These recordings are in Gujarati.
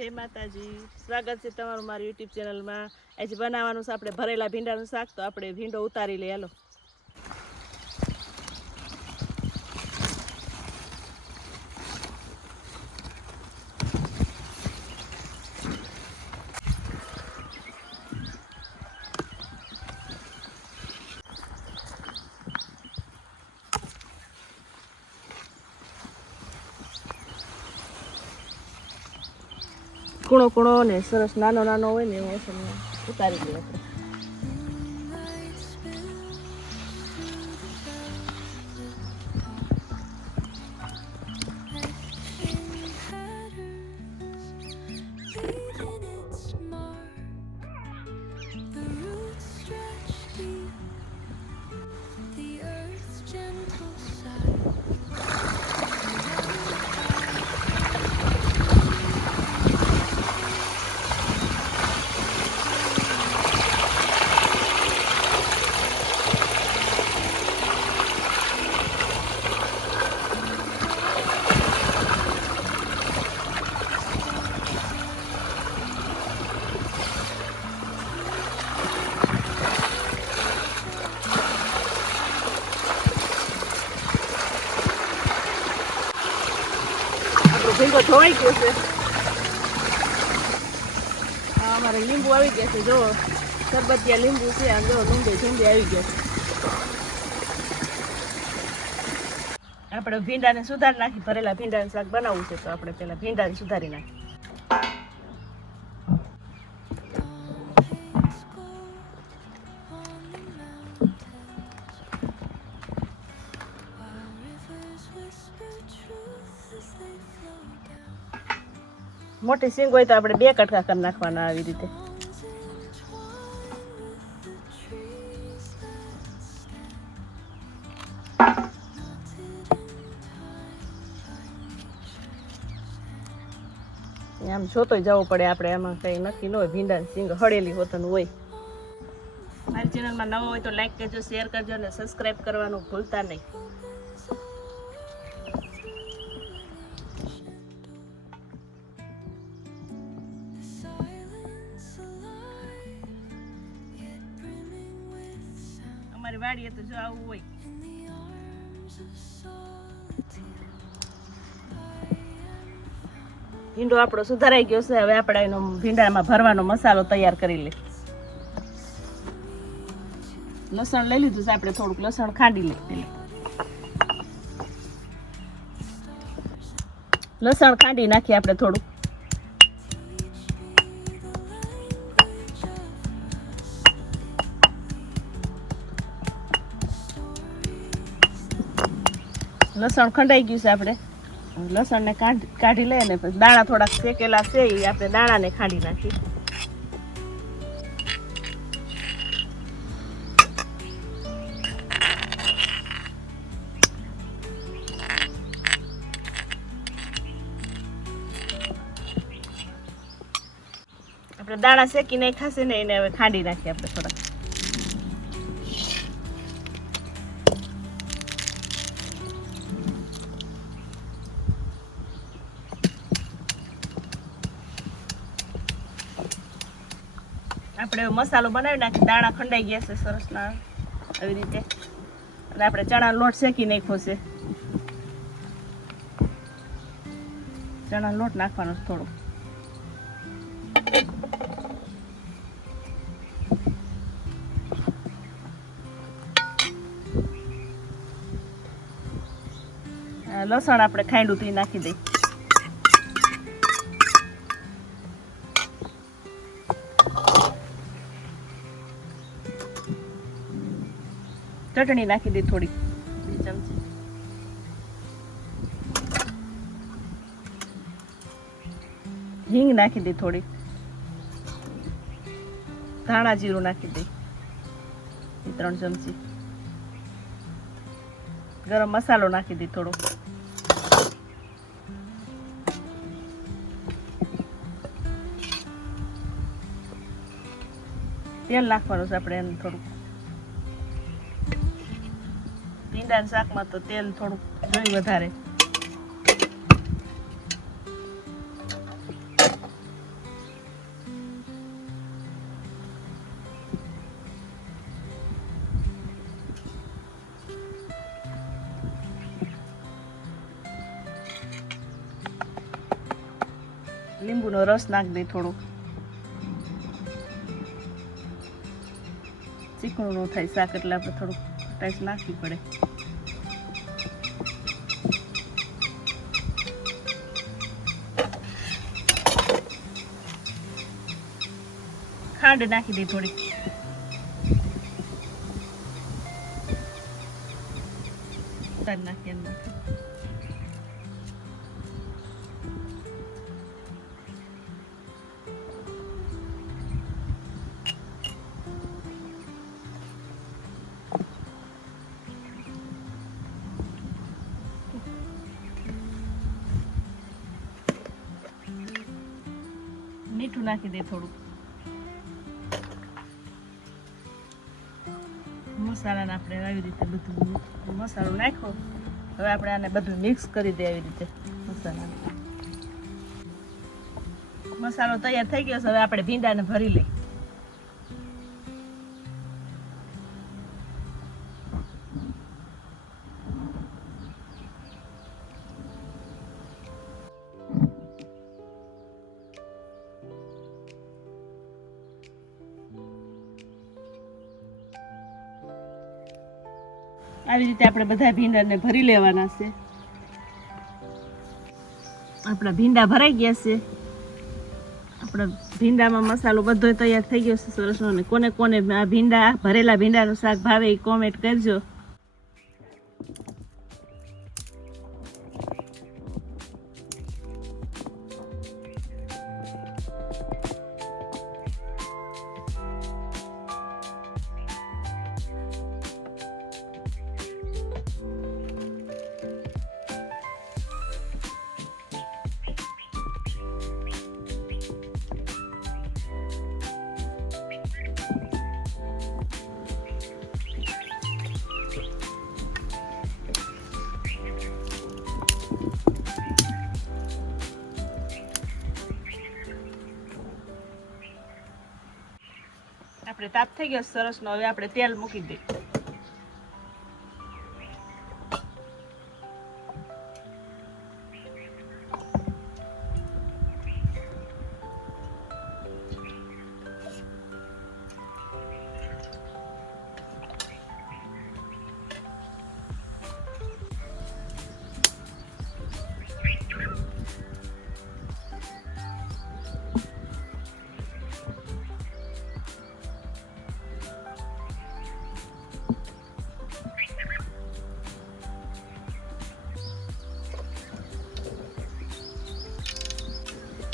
જય માતાજી, સ્વાગત છે તમારું મારી યુટ્યુબ ચેનલમાં। આજે બનાવવાનું છે આપણે ભરેલા ભીંડાનું શાક। તો આપણે ભીંડો ઉતારી લઈએ, હાલો। કૂણો કૂણો ને સરસ નાનો નાનો હોય ને એવો ઉતારી લઈએ આપણે। ભીંડો ધોવાઈ ગયો છે। અમારે લીંબુ આવી ગયા છે, જો સરબતિયા લીંબુ છે, આમ જો લીંબે ઝીંબે આવી ગયા છે। આપણે ભીંડાને સુધારી નાખી, ભરેલા ભીંડાનું શાક બનાવવું છે, તો આપણે પેલા ભીંડાને સુધારી નાખી। મોટી સિંગ હોય તો આપણે 2 કટકા કરી નાખવાના આવી રીતે। આમ જોતોય જવું પડે આપણે, એમાં કઈ નક્કી ન હોય, ભીંડાની સિંગ હળેલી હોતનું હોય। મારી ચેનલમાં નવા હોય તો લાઈક કરજો, શેર કરજો અને સબસ્ક્રાઈબ કરવાનું ભૂલતા નહીં। અમારી વાડીએ તો જો આવું હોય। ભીંડો આપણો સુધારાઈ ગયો છે। હવે આપણે એનો ભીંડામાં ભરવાનો મસાલો તૈયાર કરી લઈએ। લસણ લઈ લીધું છે આપણે, થોડુંક લસણ ખાંડી લઈએ। લસણ ખાંડી નાખીએ આપણે થોડુંક। લસણ ખંડાઈ ગયું છે, આપણે લસણને કાઢી લઈએ ને પછી દાણા થોડાક શેકેલા છે એ આપણે દાણાને ખાંડી નાખીએ। આપણે દાણા શેકી નાખ્યા છે ને એને હવે ખાંડી નાખીએ આપણે થોડાક। આપણે મસાલો બનાવી નાખી, દાણા ખંડાઈ ગયા છે સરસના આવી રીતે। અને આપણે ચણાનો લોટ શેકી નાખ્યો છે, ચણાનો લોટ નાખવાનો છે થોડો। લસણ આપણે ખાંડું થી નાખી દઈએ। ચટણી નાખી દે થોડી, 2 ચમચી। હિંગ નાખી દે થોડી, ધાણા જીરું નાખી દે 3 ચમચી। ગરમ મસાલો નાખી દે થોડો। તેલ નાખવાનું છે આપણે એને થોડુંક। ભીંડાના શાકમાં તો તેલ થોડુંક જોઈએ વધારે। લીંબુનો રસ નાખી દઈ થોડો, ચીકણું ન થાય શાક એટલે આપણે થોડુંક ટાઈસ નાખવી પડે. ખાંડ નાખી દઈ થોડીક. નાખી અંદર મીઠું નાખી દે થોડું. મસાલાને આપણે આવી રીતે બધું મસાલો નાખ્યો. હવે આપણે આને બધું મિક્સ કરી દઈએ આવી રીતે મસાલો તૈયાર થઈ ગયો છે. હવે આપણે ભીંડાને ભરી લઈએ. આવી રીતે આપણે બધા ભીંડાને ભરી લેવાના છે. આપણા ભીંડા ભરાઈ ગયા છે. આપણા ભીંડામાં મસાલો બધો તૈયાર થઈ ગયો છે સરસ. અને કોને કોને આ ભીંડા ભરેલા ભીંડાનું શાક ભાવે એ કોમેન્ટ કરજો. આપણે તાપ થઈ ગયો સરસ નો. હવે આપણે તેલ મૂકી દઈએ.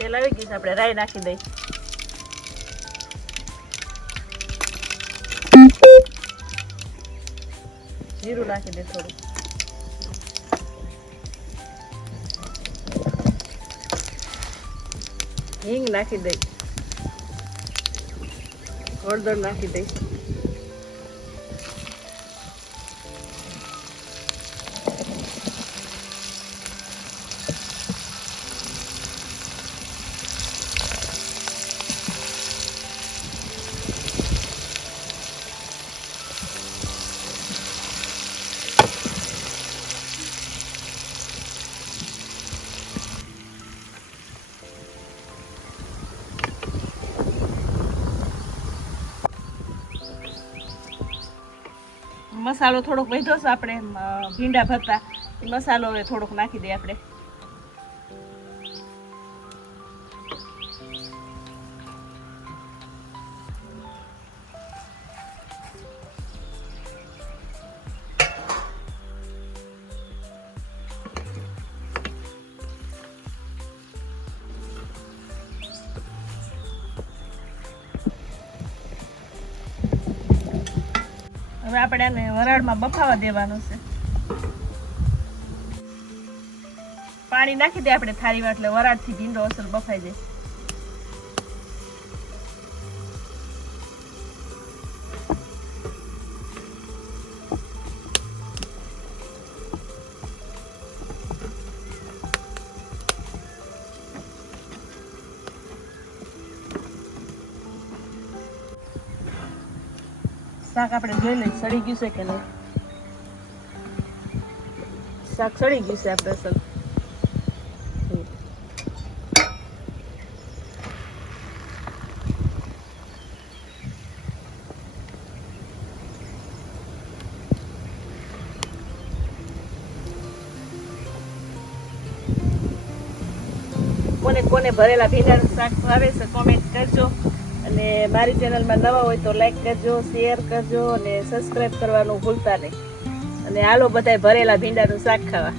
તેલ આવી ગયું છે. આપણે રાઈ નાખી દઈ. જીરું નાખી દે થોડું. હિંગ નાખી દઈ. હળદર નાખી દઈ. મસાલો થોડોક વધ્યો છે આપણે ભીંડા ભરતા. મસાલો હવે થોડોક નાખી દઈએ આપણે. હવે આપણે આને વરાળમાં બફાવા દેવાનું છે. પાણી નાખી દે આપણે થાળીમાં એટલે વરાળથી ભીંડો અસર બફાઈ જાય. શાક આપણે જોઈ લઈએ સડી ગયું છે કે નહીં. શાક સડી ગયું છે આપણે અસલ. કોને કોને ભરેલા ભીંડાનું શાક ભાવે છે કોમેન્ટ કરજો, અને મારી ચેનલમાં નવા હોય તો લાઈક કરજો, શેર કરજો અને સબસ્ક્રાઈબ કરવાનું ભૂલતા નહીં. અને હાલો બધાય ભરેલા ભીંડાનું શાક ખાવા.